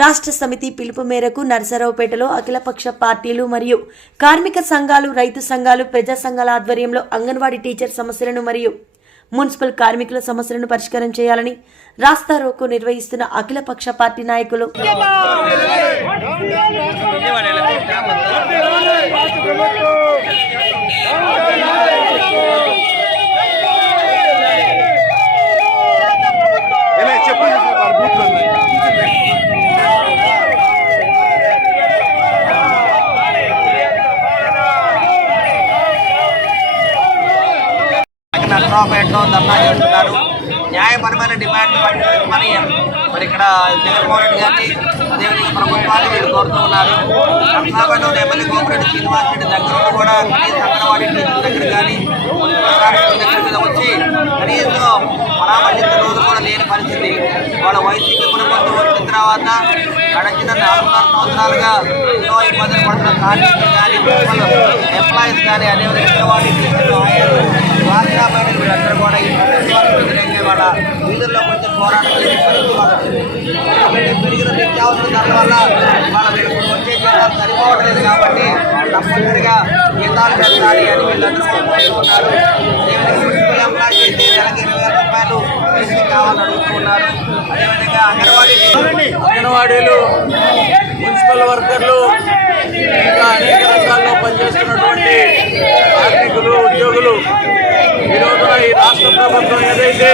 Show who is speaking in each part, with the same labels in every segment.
Speaker 1: రాష్ట్ర సమితి పిలుపు మేరకు నరసరావుపేటలో అఖిలపక్ష పార్టీలు మరియు కార్మిక సంఘాలు రైతు సంఘాలు ప్రజా సంఘాల ఆధ్వర్యంలో అంగన్వాడీ టీచర్ సమస్యలను మరియు మున్సిపల్ కార్మికుల సమస్యలను పరిష్కారం చేయాలని రాస్తా రోకో నిర్వహిస్తున్న అఖిలపక్ష పార్టీ నాయకులు. హైదరాబాద్లో ధర్నా చేస్తున్నారు. న్యాయపరమైన డిమాండ్ మరి మరి ఇక్కడ జగన్మోహన్ రెడ్డి గారిని అదేవిధంగా ప్రభుత్వాన్ని వీళ్ళు కోరుతూ ఉన్నారు. హైదరాబాద్లో ఎమ్మెల్యే కోపిరెడ్డి శ్రీనివాస్ రెడ్డి దగ్గర కూడా కనీస అంగన్వాడీ టీచర్ల దగ్గర కానీ
Speaker 2: దగ్గర మీద వచ్చి కనీసం పరామర్శించిన రోజు కూడా లేని పరిస్థితి. వాళ్ళ వైసీపీ ప్రభుత్వం వచ్చిన తర్వాత గడిచిన నాలుగున్నర సంవత్సరాలుగా ఎన్నో ఇబ్బందులు పడుతున్న కార్మికులు కానీ ఎంప్లాయీస్ కానీ అదేవిధంగా అంగన్వాడీ టీచర్లు ఆయాలు రాష్ట్ర మహిళలు వీళ్ళందరూ కూడా ఈ ప్రభుత్వానికి వ్యతిరేకంగా వాళ్ళ వీధుల్లోకి కొంచెం పోరాటం పెరిగిన నిత్యావసర ధరల వల్ల వాళ్ళ వచ్చే జీతాలు సరిపోవట్లేదు కాబట్టి తప్పనిసరిగా జీతాలు పెంచాలి అని వీళ్ళు కోరుకుంటున్నారు అయితే నెలకి ఇరవై వేల రూపాయలు కావాలని అడుగుతున్నారు అదేవిధంగా అంగన్వాడీ అంగన్వాడీలు మున్సిపల్ వర్కర్లు ఇంకా అనేక రంగాల్లో పనిచేస్తున్నటువంటి కార్మికులు ఉద్యోగులు. ఈ ఈ రాష్ట్ర ప్రభుత్వం ఏదైతే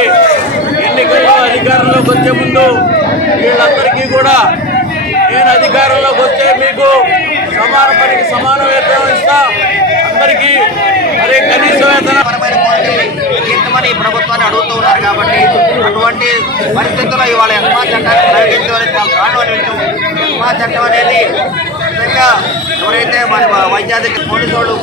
Speaker 2: ఎన్నికల్లో అధికారంలోకి వచ్చే ముందు వీళ్ళందరికీ కూడా నేను అధికారంలోకి వస్తే మీకు సమాన పనికి సమాన వేతనం ఇస్తా. అందరికీ అదే కనీస వేతనం.
Speaker 3: తీర్చమని ఈ ప్రభుత్వాన్ని అడుగుతూ ఉన్నారు కాబట్టి అటువంటి పరిస్థితుల్లో ఇవాళ ఎస్మా చట్టాన్ని ప్రయోగించడం చాలా దారుణమైన ఎస్మా చట్టం అనేది నిజంగా ఎవరైతే మన వైద్యాధిక పోలీసు వాళ్ళు